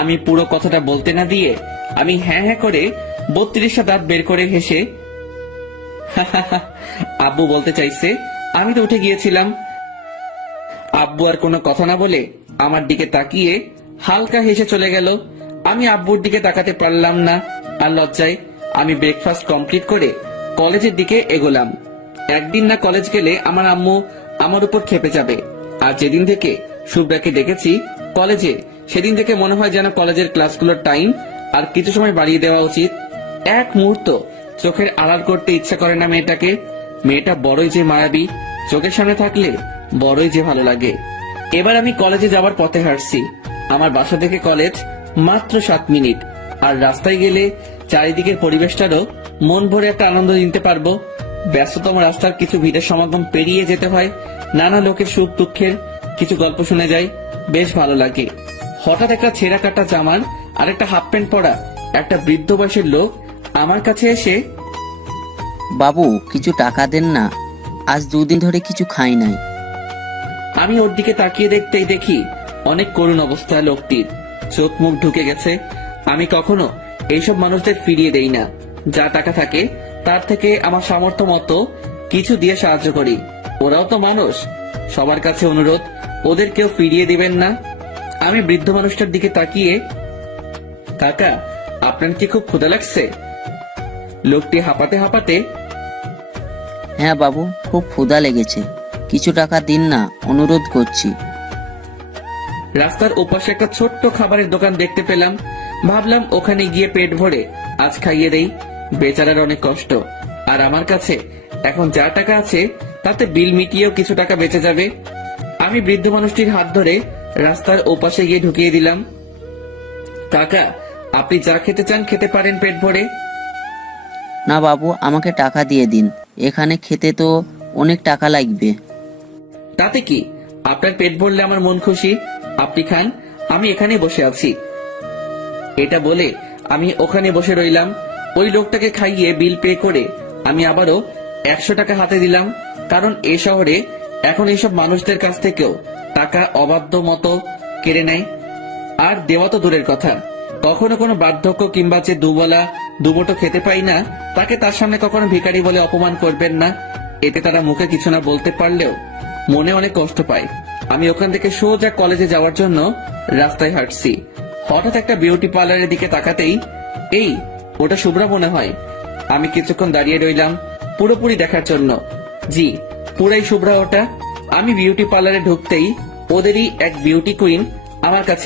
আমি পুরো কথাটা বলতে না দিয়ে আমি হ্যাঁ হ্যাঁ করে 32টা দাঁত বের করে হেসে আব্বু বলতে চাইছে, আমি তো উঠে গিয়েছিলাম। আব্বু আর কোনো কথা না বলে আমার দিকে তাকিয়ে হালকা হেসে চলে গেল। আমি আব্বুর দিকে তাকাতে পারলাম না, আর লজ্জায় আমি ব্রেকফাস্ট কমপ্লিট করে কলেজের দিকে এগোলাম। একদিন না কলেজ গেলে আমার আম্মু আমার উপর খেপে যাবে। আর যেদিন থেকে শুভ্রাকে দেখেছি কলেজে, সেদিন থেকে মনে হয় যেন কলেজের ক্লাসগুলোর টাইম আর কিছু সময় বাড়িয়ে দেওয়া উচিত। এক মুহূর্ত চোখের আড়াল করতে ইচ্ছা করে না মেয়েটাকে। মেয়েটা বড়ই যে মায়াবী, চোখের সামনে থাকলে বড়ই যে ভালো লাগে। এবার আমি কলেজে যাওয়ার পথে হাঁটছি। আমার বাসা থেকে কলেজ মাত্র 7 মিনিট, আর রাস্তায় গেলে চারিদিকের পরিবেশটারও মন ভরে একটা আনন্দ নিতে পারবো। ব্যস্ততম রাস্তার কিছু ভিড়ের সমাগম পেরিয়ে যেতে হয়, নানা লোকের সুখ দুঃখের কিছু গল্প শুনে যাই, বেশ ভালো লাগে। হঠাৎ একটা ছেঁড়া কাটা জামার আর একটা হাফ প্যান্ট পরা একটা বৃদ্ধ বয়সের লোক আমার কাছে এসে, বাবু কিছু টাকা দেন না, আজ 2 দিন ধরে কিছু খাই নাই। আমি ওর দিকে তাকিয়ে দেখতেই দেখি অনেক করুণ অবস্থা লোকটির, চোখ মুখ ঢুকে গেছে। আমি কখনো এইসব মানুষদের ফিরিয়ে দেই না। যা টাকা থাকে তার থেকে আমার সামর্থ্য মতো কিছু দিয়ে সাহায্য করি। ওরাও তো মানুষ, সবার কাছে অনুরোধ, ওদের কেউ ফিরিয়ে দিবেন না। আমি বৃদ্ধ মানুষটার দিকে তাকিয়ে, কাকা আপনার কি খুব ক্ষুধা লাগছে? লোকটি হাঁপাতে হাঁপাতে, হ্যাঁ বাবু, খুব ক্ষুধা লেগেছে, কিছু টাকা দিন না, অনুরোধ করছি। রাস্তার ওপাশে একটা ছোট্ট খাবারের দোকান দেখতে পেলাম। ভাবলাম ওখানে গিয়ে পেট ভরে আজ খাইয়ে দেই। বেচারার অনেক কষ্ট, আর আমার কাছে এখন যা টাকা আছে তাতে বিল মিটিয়েও কিছু টাকা বেঁচে যাবে। আমি বৃদ্ধ মানুষটির হাত ধরে রাস্তার ওপাশে গিয়ে ঢুকিয়ে দিলাম। কাকা আপনি যা খেতে চান খেতে পারেন পেট ভরে। না বাবু, আমাকে টাকা দিয়ে দিন, এখানে খেতে তো অনেক টাকা লাগবে। তাতে কি, আপনার পেট ভরলে আমার মন খুশি। আপনি খান, আমি এখানে বসে আছি। এটা বলে আমি ওখানে বসে রইলাম। ওই লোকটাকে খাইয়ে বিল পে করে আমি আবারও 100 টাকা হাতে দিলাম, কারণ এই শহরে এখন এইসব মানুষদের কাছ থেকেও টাকা অবাধ্য মতো কেড়ে নেয়। আর দেওয়া তো দূরের কথা, কখনো কোনো বার্ধক্য কিংবা যে দুবেলা দুমুঠো খেতে পাই না, তাকে তার সামনে কখনো ভিখারি বলে অপমান করবেন না। এতে তারা মুখে কিছু না বলতে পারলেও মনে অনেক কষ্ট পায়। আমি ওখান থেকে সোজা কলেজে যাওয়ার জন্য রাস্তায় হাঁটছি। হঠাৎ একটা বিউটি পার্লারের দিকে তাকাতেই, এই ওটা শুভ্রা মনে হয়। আমি কিছুক্ষণ দাঁড়িয়ে রইলাম পুরোপুরি দেখার জন্য। জি, পুরাই শুভ্রা ওটা। আমি বিউটি পার্লারে ঢুকতেই ওদেরই এক বিউটি কুইন আমার কাছে